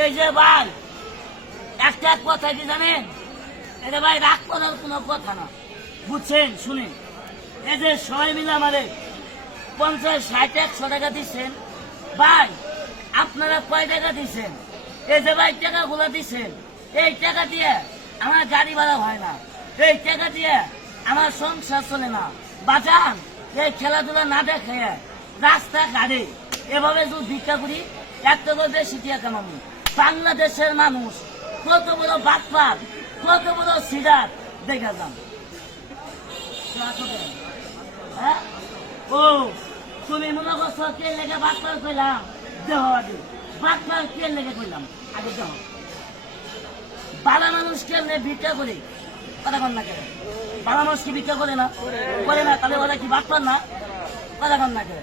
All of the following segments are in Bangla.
এই যে ভাই, একটা কথা কি জানেন? এটা ভাই রাগ করার কোনো কথা না। বুঝছেন, শুনেন। এই যে সবাই মিলে আমাদের পঞ্চাশ, ষাট, একশো টাকা দিচ্ছেন ভাই, আপনারা কয় টাকা দিচ্ছেন এই যে ভাই টাকাগুলো দিচ্ছেন এই টাকা দিয়ে আমার গাড়ি ভাড়া হয় না। এই টাকা দিয়ে আমার সংসার চলে না। বাজান, এই খেলাধুলা না দেখে রাস্তা গাড়ি এভাবে যদি ভিক্ষা করি, এত করে বেশি টাকা কামাবো। বাংলাদেশের মানুষ কত বড় বাটপার, কত বড় সিডার, দেখা যান। হ্যাঁ? তুমি মনে করছ কে লেগে বাটপার কইলাম? দেহ আগে। বাটপার কে লেগে কইলাম? আগে দেহ। বালা মানুষ কেমনে ভিক্ষা করে? কথা কন না কেন? বালা মানুষ কি ভিক্ষা করে না? করে না, তাহলে ওরা কি বাটপার না? কথা কন না কেন?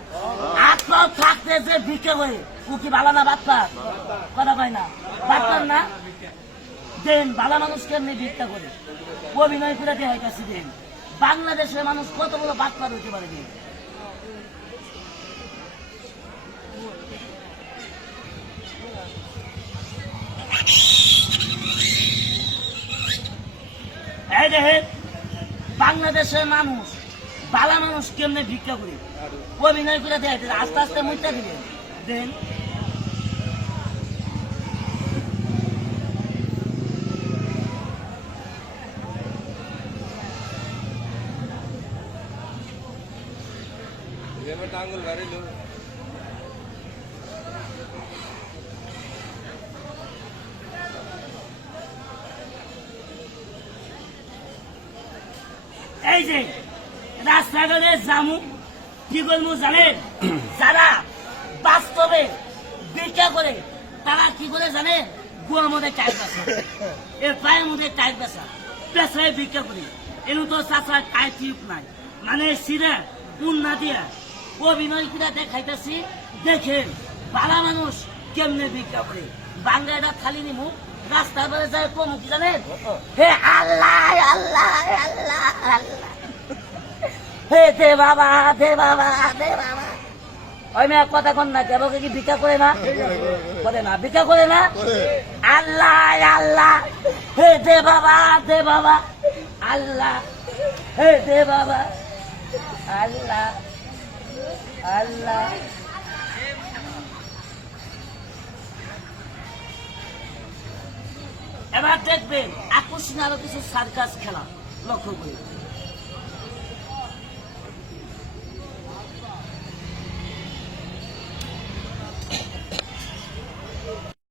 থাকতে যে ভিক্ষা করে। ও কি বালা না কথা কয় না। না? দেন, বালা মানুষ কেমনি ভিক্ষা করে? অভিনয় করে দেয় দেন? বাংলাদেশের মানুষ কত বড় বাটপার হতে পারে দেন? বাংলাদেশের মানুষ বালা মানুষ কেমনে ভিক্ষা করে? অভিনয় করে দেয়? আস্তে আস্তে মুইটা দিবেন। দেন। টাঙ্গুল বাড়িলো এই যে রাস্তাঘাটে জামু কি করব জানেন যারা বাস্তবে ভিক্ষা করে, তারা কি করে জানেন গুয়ার মধ্যে টাইট বেসা এর পায়ের মধ্যে টাইট বেসা পেশায় ভিক্ষা করি। এনু তো চাষা টাইট টিউব নাই। মানে সিরে উন্না দিয়া। অভিনয় করে দেখাইতেছি দেখেন বালা মানুষ কেমনে ভিক্ষা করে? বাংলাটা খালি নিমু, রাস্তার বেলা যায় কমু কি জানেন হে আল্লাহ আল্লাহ আল্লাহ হে দে বাবা দে বাবা দে বাবা। ওই মেয়ে কথা কন না কেবল কি ভিক্ষা করে না? করে না, ভিক্ষা করে না? আল্লাহ আল্লাহ। হে দে বাবা দে বাবা। আল্লাহ, হে দে বাবা। আল্লাহ আল্লাহ। এবার দেখবেন আকর্ষণ আরও কিছু সার্কাস খেলা, লক্ষ্য করি।